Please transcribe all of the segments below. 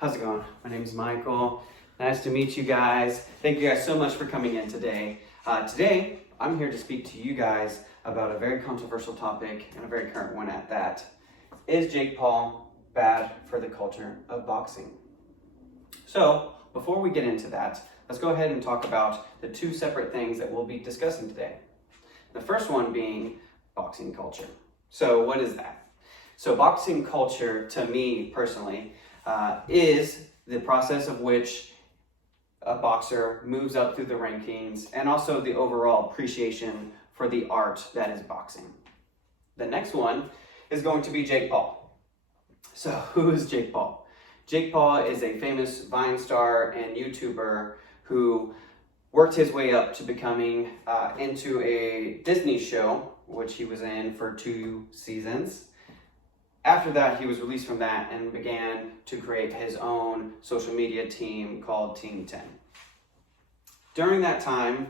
How's it going? My name is Michael. Nice to meet you guys. Thank you guys so much for coming in today. Today, I'm here to speak to you guys about a very controversial topic and a very current one at that. Is Jake Paul bad for the culture of boxing? So, before we get into that, let's go ahead and talk about the two separate things that we'll be discussing today. The first one being boxing culture. So, what is that? So, boxing culture, to me personally, is the process of which a boxer moves up through the rankings and also the overall appreciation for the art that is boxing. The next one is going to be Jake Paul. So who is Jake Paul? Jake Paul is a famous Vine star and YouTuber who worked his way up to becoming into a Disney show, which he was in for 2 seasons. After that, he was released from that and began to create his own social media team called Team 10. During that time,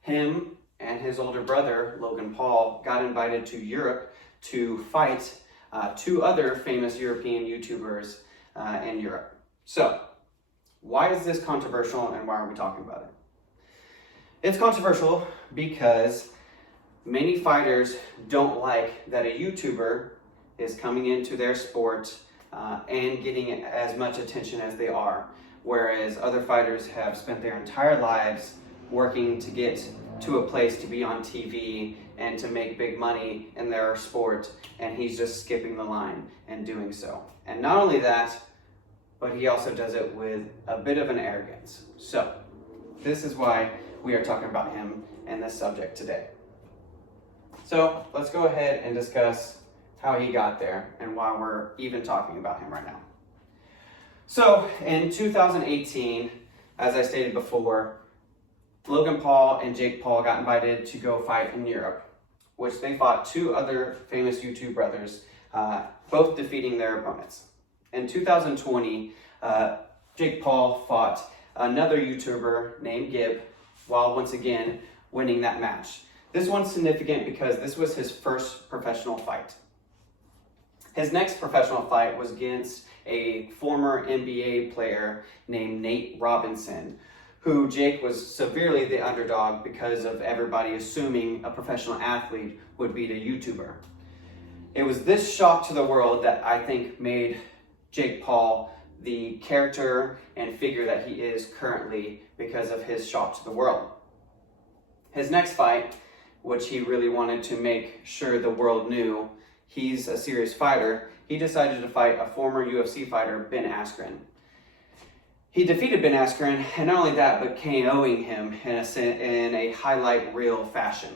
him and his older brother, Logan Paul, got invited to Europe to fight 2 other famous European YouTubers in Europe. So, why is this controversial and why are we talking about it? It's controversial because many fighters don't like that a YouTuber is coming into their sport and getting as much attention as they are, whereas other fighters have spent their entire lives working to get to a place to be on TV and to make big money in their sport, and he's just skipping the line and doing so. And not only that, but he also does it with a bit of an arrogance. So, this is why we are talking about him and this subject today. So, let's go ahead and discuss how he got there and why we're even talking about him right now. So in 2018, as I stated before, Logan Paul and Jake Paul got invited to go fight in Europe, which they fought 2 other famous YouTube brothers, both defeating their opponents. In 2020, Jake Paul fought another YouTuber named Gib, while once again winning that match. This one's significant because this was his first professional fight. His next professional fight was against a former NBA player named Nate Robinson, who Jake was severely the underdog because of everybody assuming a professional athlete would beat a YouTuber. It was this shock to the world that I think made Jake Paul the character and figure that he is currently because of his shock to the world. His next fight, which he really wanted to make sure the world knew he's a serious fighter, he decided to fight a former UFC fighter, Ben Askren. He defeated Ben Askren, and not only that, but KOing him in a highlight reel fashion.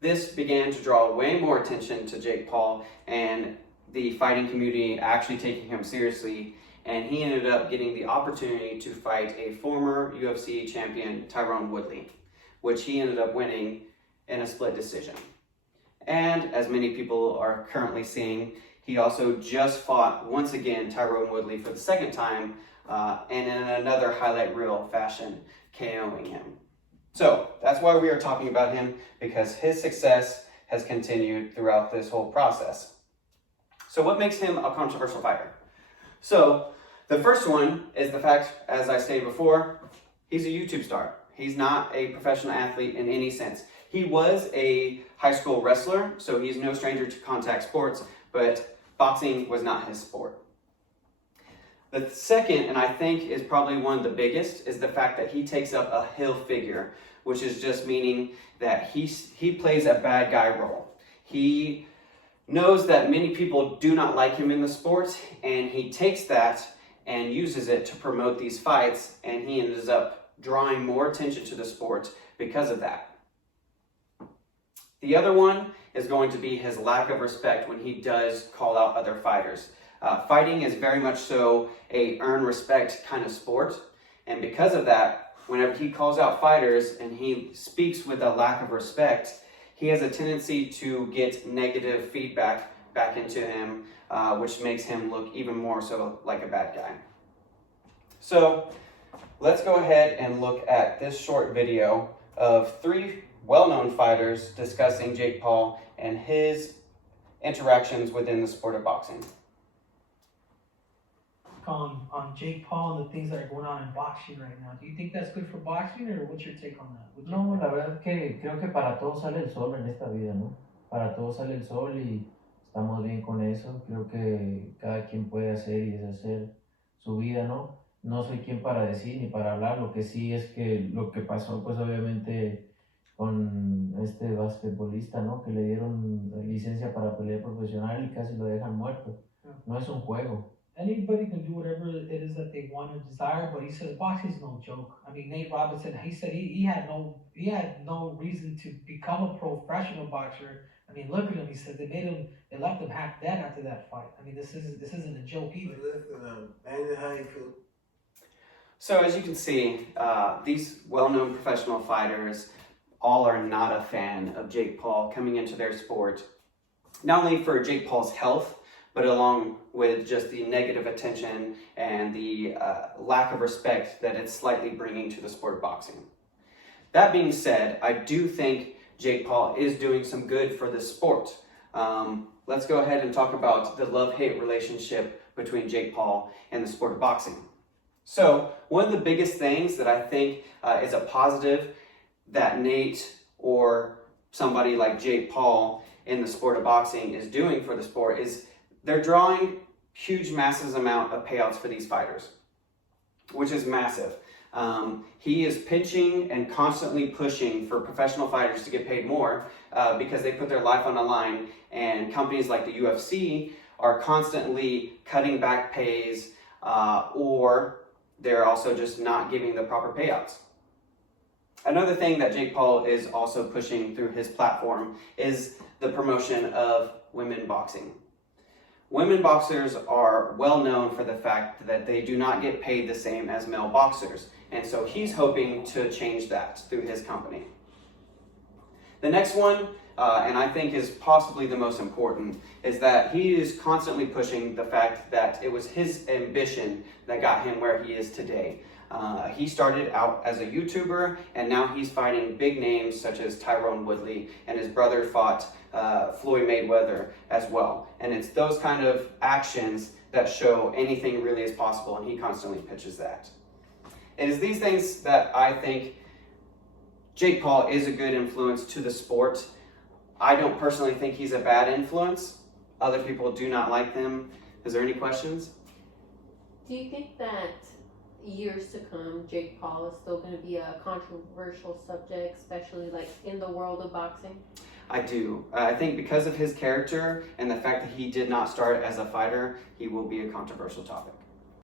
This began to draw way more attention to Jake Paul and the fighting community actually taking him seriously, and he ended up getting the opportunity to fight a former UFC champion, Tyron Woodley, which he ended up winning in a split decision. And as many people are currently seeing, he also just fought, once again, Tyron Woodley for the second time, and in another highlight reel fashion, KOing him. So that's why we are talking about him, because his success has continued throughout this whole process. So what makes him a controversial fighter? So the first one is the fact, as I stated before, he's a YouTube star. He's not a professional athlete in any sense. He was a high school wrestler, so he's no stranger to contact sports, but boxing was not his sport. The second, and I think is probably one of the biggest, is the fact that he takes up a heel figure, which is just meaning that he plays a bad guy role. He knows that many people do not like him in the sport, and he takes that and uses it to promote these fights, and he ends up drawing more attention to the sport because of that. The other one is going to be his lack of respect when he does call out other fighters. Fighting is very much so a earn respect kind of sport, and because of that, whenever he calls out fighters and he speaks with a lack of respect, he has a tendency to get negative feedback back into him, which makes him look even more so like a bad guy. So let's go ahead and look at this short video of 3 well-known fighters discussing Jake Paul and his interactions within the sport of boxing. on Jake Paul and the things that are going on in boxing right now. Do you think that's good for boxing, or what's your take on that? No, la verdad es que creo que para todos sale el sol en esta vida, ¿no? Para todos sale el sol y estamos bien con eso. Creo que cada quien puede hacer y deshacer su vida, ¿no? No soy quien para decir ni para hablar. Lo que sí es que lo que pasó, pues obviamente con este basquetbolista, ¿no? Que le dieron licencia para pelear profesional y casi lo dejan muerto. No es un juego. Anybody can do whatever it is that they want or desire, but he says boxing is no joke. I mean, Nate Robinson, he said he had no reason to become a professional boxer. I mean, look at him. He said they left him half dead after that fight. I mean, this isn't a joke either. Andy, how you feel? So as you can see, these well-known professional fighters all are not a fan of Jake Paul coming into their sport, not only for Jake Paul's health, but along with just the negative attention and the lack of respect that it's slightly bringing to the sport of boxing. That being said, I do think Jake Paul is doing some good for the sport. Let's go ahead and talk about the love-hate relationship between Jake Paul and the sport of boxing. So one of the biggest things that I think is a positive that Nate or somebody like Jake Paul in the sport of boxing is doing for the sport is they're drawing huge, massive amount of payouts for these fighters, which is massive. He is pitching and constantly pushing for professional fighters to get paid more because they put their life on the line, and companies like the UFC are constantly cutting back pays or they're also just not giving the proper payouts. Another thing that Jake Paul is also pushing through his platform is the promotion of women boxing. Women boxers are well known for the fact that they do not get paid the same as male boxers, and so he's hoping to change that through his company. The next one, and I think is possibly the most important, is that he is constantly pushing the fact that it was his ambition that got him where he is today. He started out as a YouTuber, and now he's fighting big names such as Tyrone Woodley, and his brother fought Floyd Mayweather as well. And it's those kind of actions that show anything really is possible, and he constantly pitches that. It is these things that I think Jake Paul is a good influence to the sport. I don't personally think he's a bad influence. Other people do not like him. Is there any questions? Do you think that years to come, Jake Paul is still going to be a controversial subject, especially like in the world of boxing? I do. I think because of his character and the fact that he did not start as a fighter, he will be a controversial topic.